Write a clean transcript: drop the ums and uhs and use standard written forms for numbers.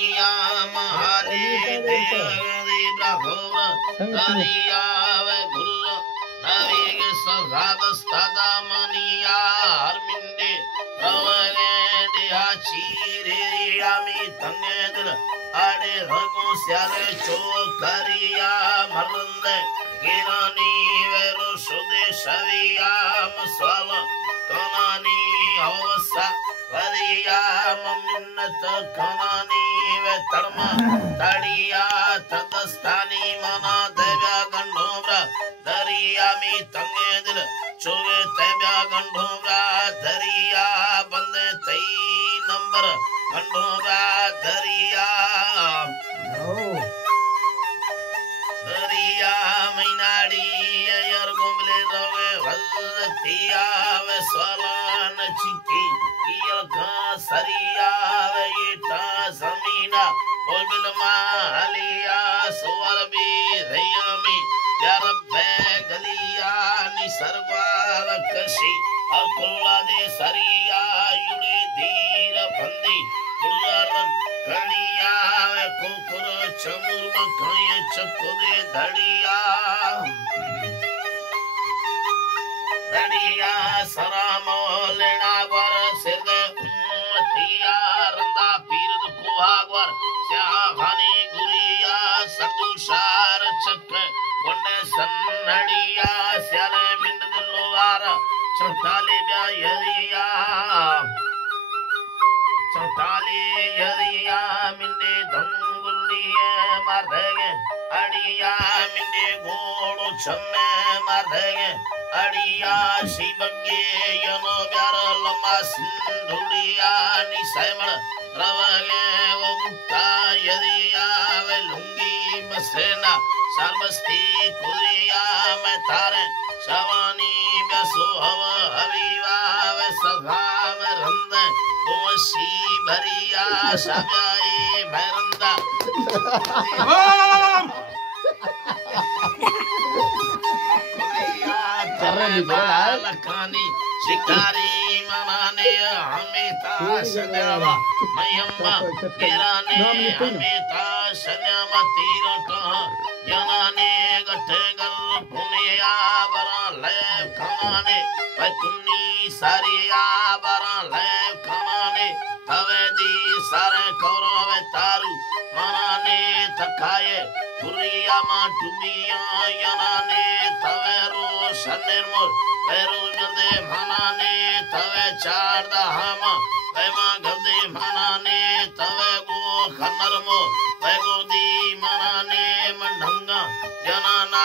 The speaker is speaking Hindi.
मनिया महारे देवी ब्रह्म दरिया वे गुरु नवीग सदास्तादा मनिया हरमिंदे रवगे दिया चीरे यामी तंगे दिल आड़े रगो स्याले चोकरिया मरंदे गिरानी वेरो सुदे शविया मस्वाल कनानी अवसा वदिया ममिन्नत कनानी वे तर्मा तड़िया तदस्तानी मना देव्या गंडोब्रा दरिया मी तंगे दिल चोगे तेव्या गंडोब्रा दरिया बंदे तई नंबर गंडोब्रा दरिया दरिया मैनाड़ी यार गोमले रोगे वल्तिया वे स्वालान चिकी कियल का सरिया वे येटा जमीना बोल मालिया सोवर भी रयामी यार बे गलिया निसर्गाल कशी और कुल्ला दे सरिया युड़ी धीर बंदी कुल्ला कणिया वे कुकुर चमुर मकाय चकुदे धड़िया धड़िया सरामो लेना वर सिर दे उम्मतिया रंदा पीर कुहावर स्याहानी गुरिया सतुषार चक्र कोंडे सन्नड़िया स्याले मिंड दिलोवार चौटाली ब्या यदिया चौटाली यदिया मिंडे दंगुलिये मारदेगे अड़िया मिंडे घोड़ो छम्मे मारदेगे अड़िया शिवगे यनो ब्यार लम्बा सिंधुलिया निसैमण रवगे वो गुप्ता यदिया वे लुंगी मसेना सर्वस्ती कुरिया मैं तारे शवानी ब्यासो हव हवीवा वे सभाव रंद गोशी भरिया शब्याई मैरंदा लखानी शिकारी मनाने हमेता सदेवा मयम्मा गिराने हमेता सन्यामा तीरटा यनाने गठगल पुनिया बरा लेव कमाने तुमनी सारिया बरा लेव कमाने तवे दी सारे कौरव तारू मनाने थकाए पुरिया मा टुबिया यनाने तवे रो शनिर्मुर वेरू गदे मनाने तवे चार दहामा वेमा गदे मनाने तवे गो खनरमो वेगो दी मनाने मंडंगा जनाना